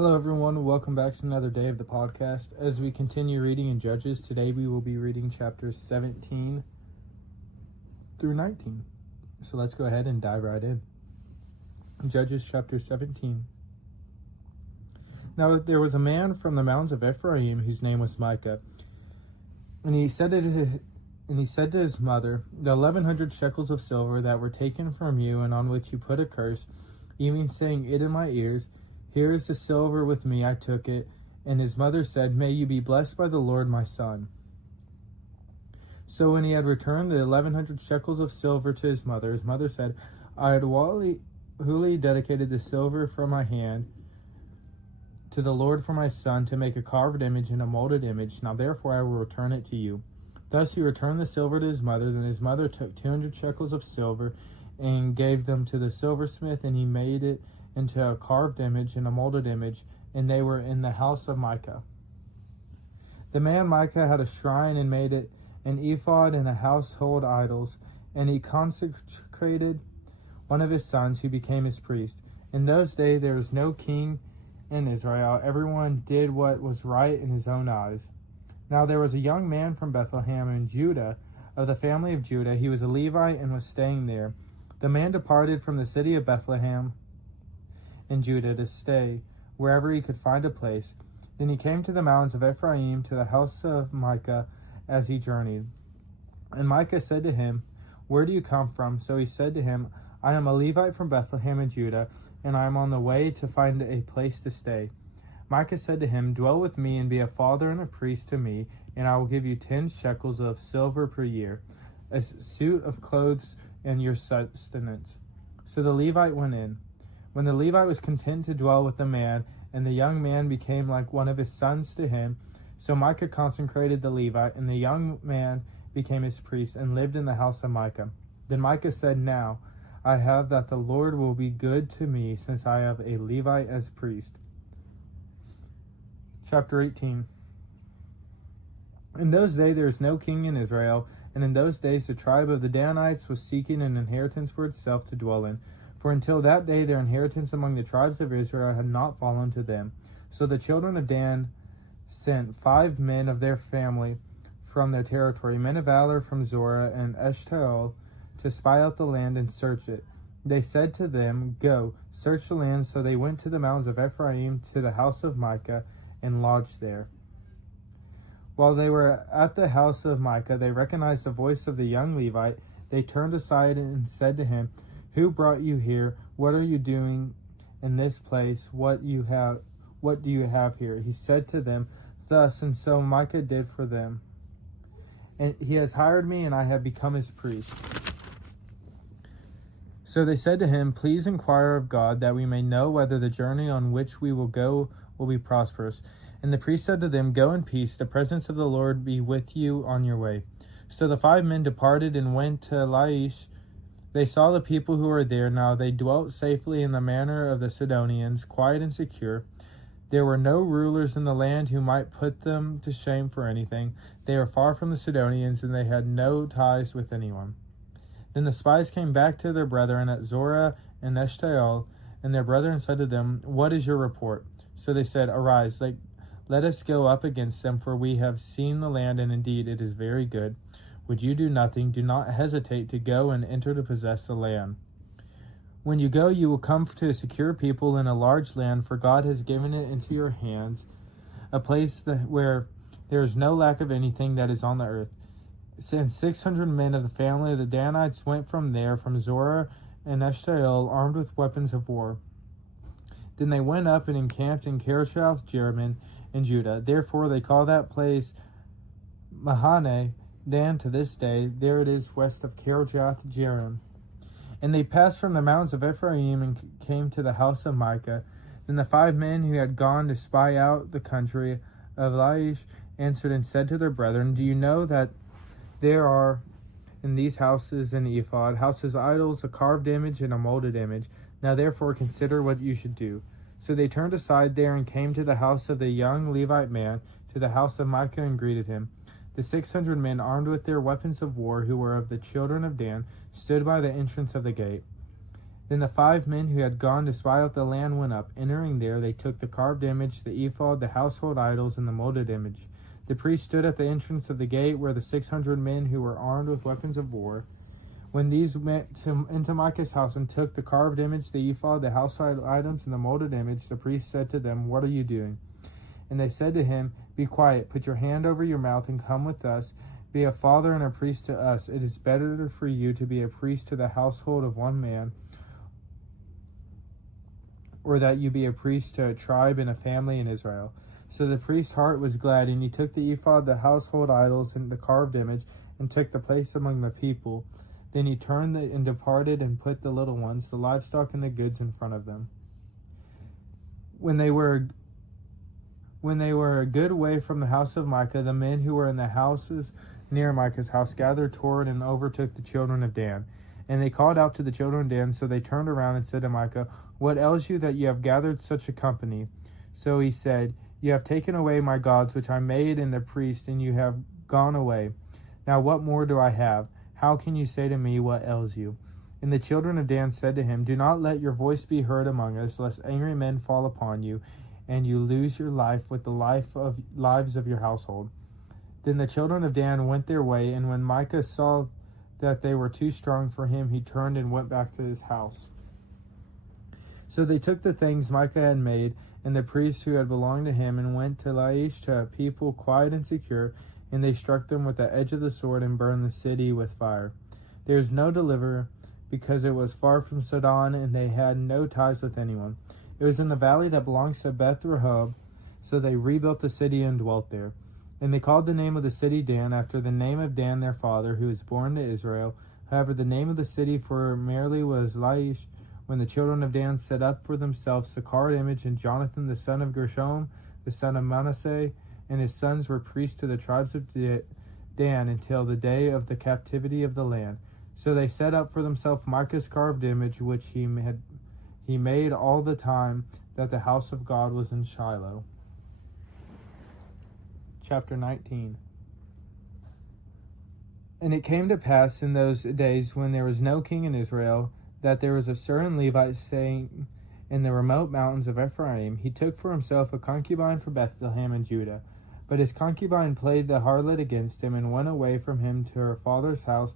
Hello, everyone. Welcome back to another day of the podcast. As we continue reading in Judges, today we will be reading chapters 17 through 19. So let's go ahead and dive right in. Judges chapter 17. Now there was a man from the mountains of Ephraim whose name was Micah. And he said to his mother, "The 1,100 shekels of silver that were taken from you and on which you put a curse, even saying it in my ears, here is the silver with me, I took it." And his mother said, "May you be blessed by the Lord, my son." So when he had returned the 1,100 shekels of silver to his mother said, "I had wholly dedicated the silver from my hand to the Lord for my son to make a carved image and a molded image. Now therefore I will return it to you." Thus he returned the silver to his mother. Then his mother took 200 shekels of silver and gave them to the silversmith, and he made it into a carved image and a molded image, and they were in the house of Micah. The man Micah had a shrine and made it an ephod and a household idols, and he consecrated one of his sons who became his priest. In those days there was no king in Israel. Everyone did what was right in his own eyes. Now there was a young man from Bethlehem in Judah, of the family of Judah. He was a Levite and was staying there. The man departed from the city of Bethlehem in Judah to stay wherever he could find a place. Then he came to the mountains of Ephraim, to the house of Micah, as he journeyed. And Micah said to him, "Where do you come from?" So he said to him, "I am a Levite from Bethlehem in Judah, and I am on the way to find a place to stay." Micah said to him, "Dwell with me and be a father and a priest to me, and I will give you 10 shekels of silver per year, a suit of clothes, and your sustenance." So the Levite went in. When the Levite was content to dwell with the man, and the young man became like one of his sons to him, so Micah consecrated the Levite, and the young man became his priest, and lived in the house of Micah. Then Micah said, "Now I have that the Lord will be good to me, since I have a Levite as priest." Chapter 18. In those days there was no king in Israel, and in those days the tribe of the Danites was seeking an inheritance for itself to dwell in. For until that day their inheritance among the tribes of Israel had not fallen to them. So the children of Dan sent 5 men of their family from their territory, men of valor from Zorah and Eshtaol, to spy out the land and search it. They said to them, "Go, search the land." So they went to the mountains of Ephraim, to the house of Micah, and lodged there. While they were at the house of Micah, they recognized the voice of the young Levite. They turned aside and said to him, "Who brought you here? What are you doing in this place? What do you have here?" He said to them thus, and so Micah did for them. "And he has hired me, and I have become his priest." So they said to him, "Please inquire of God, that we may know whether the journey on which we will go will be prosperous." And the priest said to them, "Go in peace. The presence of the Lord be with you on your way." So the 5 men departed and went to Laish. They saw the people who were there. Now they dwelt safely in the manner of the Sidonians, quiet and secure. There were no rulers in the land who might put them to shame for anything. They were far from the Sidonians, and they had no ties with anyone. Then the spies came back to their brethren at Zorah and Eshtaol, and their brethren said to them, "What is your report?" So they said, "Arise, let us go up against them, for we have seen the land, and indeed it is very good. Would you do nothing? Do not hesitate to go and enter to possess the land. When you go, you will come to a secure people in a large land, for God has given it into your hands, a place where there is no lack of anything that is on the earth." And 600 men of the family of the Danites went from there, from Zorah and Eshtaol, armed with weapons of war. Then they went up and encamped in Kirjath Jearim in Judah. Therefore they call that place Mahane Dan to this day. There it is west of Kirjath Jearim. And they passed from the mountains of Ephraim and came to the house of Micah. Then the 5 men who had gone to spy out the country of Laish answered and said to their brethren, "Do you know that there are in these houses an ephod, houses idols, a carved image, and a molded image? Now therefore consider what you should do." So they turned aside there and came to the house of the young Levite man, to the house of Micah, and greeted him. The 600 men, armed with their weapons of war, who were of the children of Dan, stood by the entrance of the gate. Then the 5 men who had gone to spy out the land went up. Entering there, they took the carved image, the ephod, the household idols, and the molded image. The priest stood at the entrance of the gate where the 600 men who were armed with weapons of war. When these went into Micah's house and took the carved image, the ephod, the household items, and the molded image, the priest said to them, "What are you doing?" And they said to him, "Be quiet, put your hand over your mouth, and come with us. Be a father and a priest to us. It is better for you to be a priest to the household of one man, or that you be a priest to a tribe and a family in Israel." So the priest's heart was glad, and he took the ephod, the household idols, and the carved image, and took the place among the people. Then he turned and departed, and put the little ones, the livestock, and the goods in front of them. When they were a good way from the house of Micah, the men who were in the houses near Micah's house gathered toward and overtook the children of Dan. And they called out to the children of Dan, so they turned around and said to Micah, "What ails you that you have gathered such a company?" So he said, "You have taken away my gods, which I made in the priest, and you have gone away. Now what more do I have? How can you say to me, what ails you?" And the children of Dan said to him, "Do not let your voice be heard among us, lest angry men fall upon you, and you lose your life with the lives of your household." Then the children of Dan went their way, and when Micah saw that they were too strong for him, he turned and went back to his house. So they took the things Micah had made, and the priests who had belonged to him, and went to Laish to a people quiet and secure, and they struck them with the edge of the sword and burned the city with fire. There is no deliverer, because it was far from Sidon, and they had no ties with anyone. It was in the valley that belongs to Beth Rehob, so they rebuilt the city and dwelt there. And they called the name of the city Dan, after the name of Dan their father, who was born to Israel. However, the name of the city formerly was Laish. When the children of Dan set up for themselves the carved image, and Jonathan the son of Gershom, the son of Manasseh, and his sons were priests to the tribes of Dan until the day of the captivity of the land. So they set up for themselves Micah's carved image, which he made all the time that the house of God was in Shiloh. Chapter 19. And it came to pass in those days, when there was no king in Israel, that there was a certain Levite staying in the remote mountains of Ephraim. He took for himself a concubine for Bethlehem in Judah. But his concubine played the harlot against him, and went away from him to her father's house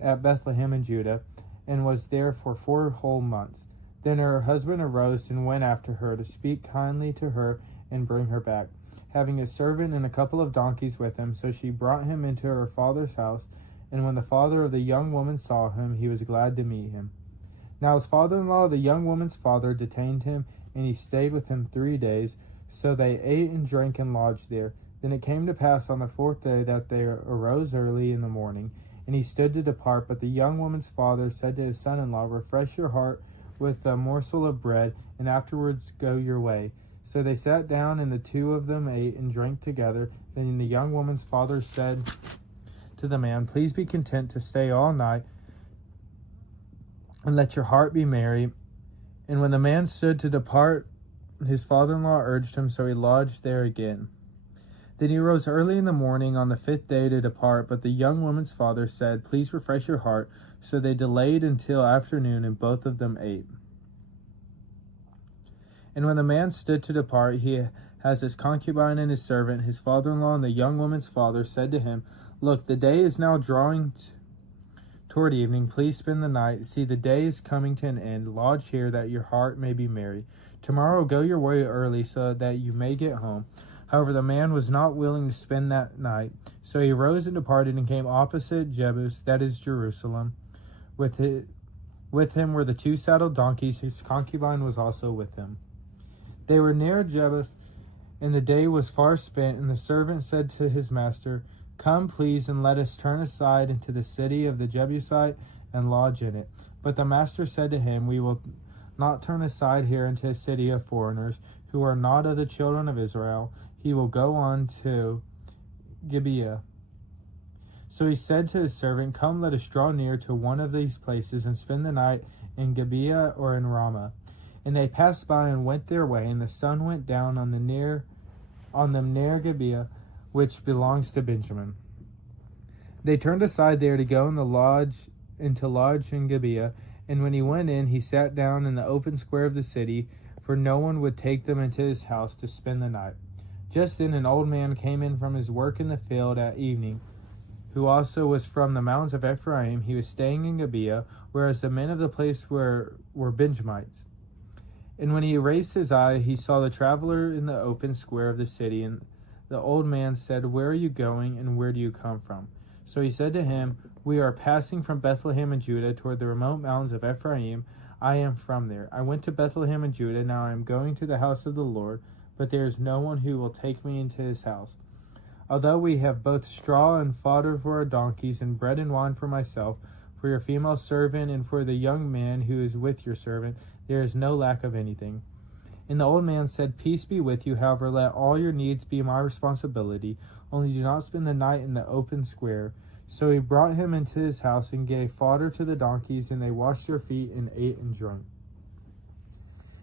at Bethlehem in Judah, and was there for 4 whole months. Then her husband arose and went after her to speak kindly to her and bring her back, having a servant and a couple of donkeys with him. So she brought him into her father's house, and when the father of the young woman saw him, he was glad to meet him. Now his father-in-law, the young woman's father, detained him, and he stayed with him 3 days. So they ate and drank and lodged there. Then it came to pass on the 4th day that they arose early in the morning, and he stood to depart. But the young woman's father said to his son-in-law, "Refresh your heart with a morsel of bread, and afterwards go your way." So they sat down, and the 2 of them ate and drank together. Then the young woman's father said to the man, "Please be content to stay all night, and let your heart be merry." And when the man stood to depart, his father-in-law urged him, so he lodged there again. Then he rose early in the morning on the 5th day to depart, but the young woman's father said, "Please refresh your heart." So they delayed until afternoon, and both of them ate. And when the man stood to depart, he has his concubine and his servant. His father-in-law and the young woman's father said to him, "Look, the day is now drawing toward evening. Please spend the night. See, the day is coming to an end. Lodge here, that your heart may be merry. Tomorrow go your way early, so that you may get home." However, the man was not willing to spend that night. So he rose and departed, and came opposite Gibeah, that is Jerusalem. With him were the 2 saddled donkeys. His concubine was also with him. They were near Gibeah, and the day was far spent. And the servant said to his master, "Come, please, and let us turn aside into the city of the Jebusite and lodge in it." But the master said to him, "We will not turn aside here into a city of foreigners, who are not of the children of Israel." He will go on to Gibeah. So he said to his servant, "Come, let us draw near to one of these places, and spend the night in Gibeah or in Ramah." And they passed by and went their way, and the sun went down on them near Gibeah, which belongs to Benjamin. They turned aside there to go in the lodge in Gibeah, And when he went in, he sat down in the open square of the city, for no one would take them into his house to spend the night. Just then an old man came in from his work in the field at evening, who also was from the mountains of Ephraim. He was staying in Gibeah, whereas the men of the place were Benjamites. And when he raised his eye, he saw the traveler in the open square of the city. And the old man said, "Where are you going, and where do you come from?" So he said to him, "We are passing from Bethlehem in Judah toward the remote mountains of Ephraim. I am from there. I went to Bethlehem in Judah. Now I am going to the house of the Lord, but there is no one who will take me into his house. Although we have both straw and fodder for our donkeys, and bread and wine for myself, for your female servant, and for the young man who is with your servant, there is no lack of anything." And the old man said, "Peace be with you. However, let all your needs be my responsibility. Only do not spend the night in the open square." So he brought him into his house and gave fodder to the donkeys, and they washed their feet and ate and drank.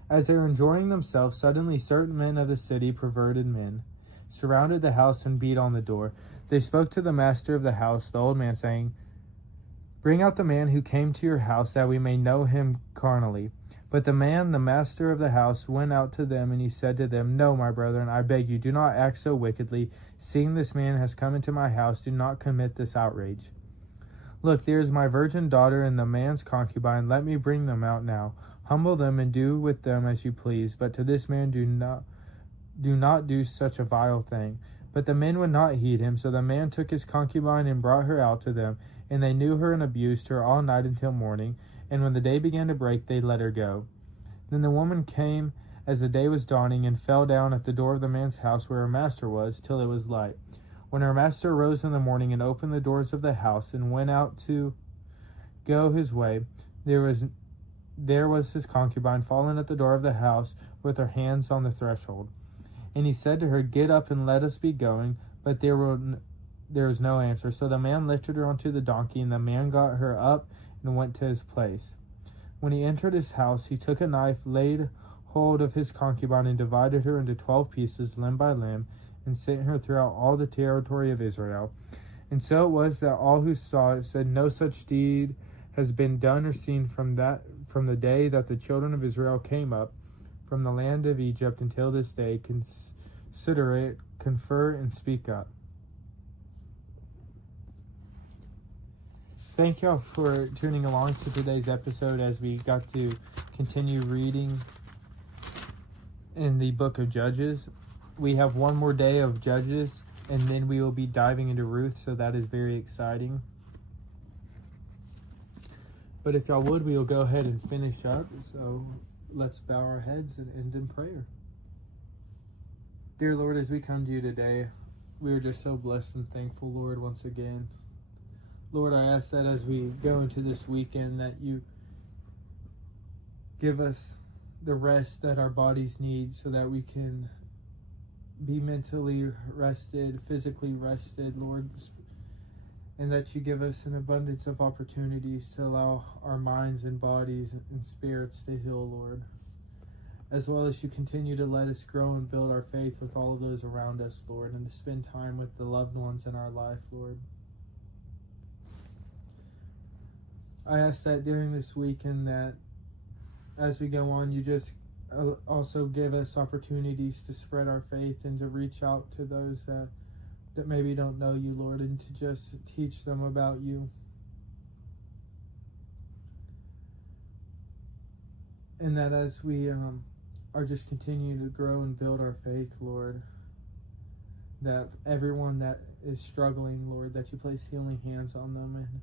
As they were enjoying themselves, suddenly certain men of the city, perverted men, surrounded the house and beat on the door. They spoke to the master of the house, the old man, saying, "Bring out the man who came to your house, that we may know him carnally." But the master of the house, went out to them, and he said to them, "No, my brethren, I beg you, do not act so wickedly. Seeing this man has come into my house, do not commit this outrage. Look, there is my virgin daughter and the man's concubine. Let me bring them out now. Humble them and do with them as you please. But to this man do not do such a vile thing." But the men would not heed him. So the man took his concubine and brought her out to them. And they knew her and abused her all night until morning. And when the day began to break, they let her go. Then the woman came as the day was dawning, and fell down at the door of the man's house where her master was, till it was light. When her master arose in the morning and opened the doors of the house and went out to go his way, there was his concubine fallen at the door of the house with her hands on the threshold. And he said to her, "Get up and let us be going." But there was no answer. So the man lifted her onto the donkey, and the man got her up and went to his place. When he entered his house, he took a knife, laid hold of his concubine, and divided her into 12 pieces, limb by limb, and sent her throughout all the territory of Israel. And so it was that all who saw it said, "No such deed has been done or seen from the day that the children of Israel came up from the land of Egypt until this day. Consider it, confer, and speak up." Thank y'all for tuning along to today's episode as we got to continue reading in the book of Judges. We have one more day of Judges, and then we will be diving into Ruth, so that is very exciting. But if y'all would, we will go ahead and finish up. So let's bow our heads and end in prayer. Dear Lord, as we come to you today, we are just so blessed and thankful, Lord, once again. Lord, I ask that as we go into this weekend, that you give us the rest that our bodies need, so that we can be mentally rested, physically rested, Lord, and that you give us an abundance of opportunities to allow our minds and bodies and spirits to heal, Lord, as well as you continue to let us grow and build our faith with all of those around us, Lord, and to spend time with the loved ones in our life, Lord. I ask that during this weekend, that as we go on, you just also give us opportunities to spread our faith and to reach out to those that maybe don't know you, Lord, and to just teach them about you. And that as we are just continuing to grow and build our faith, Lord, that everyone that is struggling, Lord, that you place healing hands on them and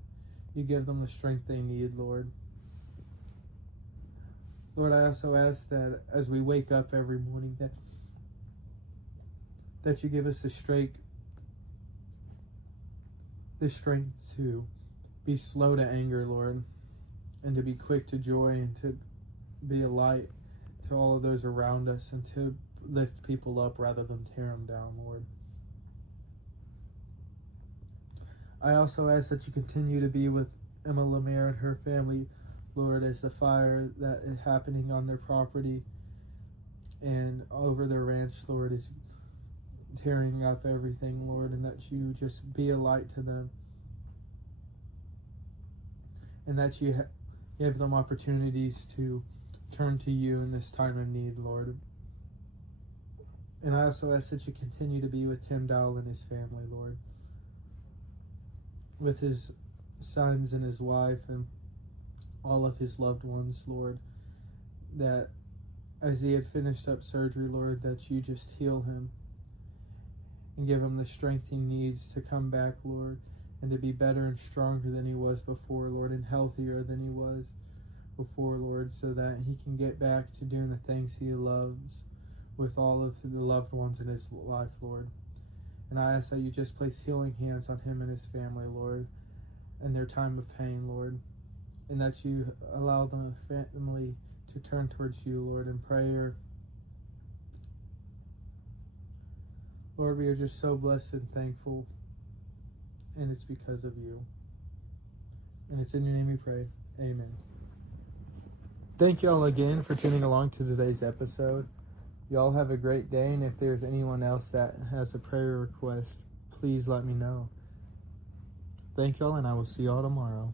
you give them the strength they need, Lord. Lord, I also ask that as we wake up every morning, that you give us the strength to be slow to anger, Lord, and to be quick to joy, and to be a light to all of those around us, and to lift people up rather than tear them down, Lord. I also ask that you continue to be with Emma Lemire and her family, Lord, as the fire that is happening on their property and over their ranch, Lord, is tearing up everything, Lord, and that you just be a light to them, and that you Give them opportunities to turn to you in this time of need, Lord. And I also ask that you continue to be with Tim Dowell and his family, Lord. With his sons and his wife and all of his loved ones, Lord. That as he had finished up surgery, Lord, that you just heal him and give him the strength he needs to come back, Lord, and to be better and stronger than he was before, Lord, and healthier than he was before, Lord, so that he can get back to doing the things he loves with all of the loved ones in his life, Lord. And I ask that you just place healing hands on him and his family, Lord, in their time of pain, Lord, and that you allow the family to turn towards you, Lord, in prayer. Lord, we are just so blessed and thankful, and it's because of you. And it's in your name we pray. Amen. Thank you all again for tuning along to today's episode. Y'all have a great day, and if there's anyone else that has a prayer request, please let me know. Thank y'all, and I will see y'all tomorrow.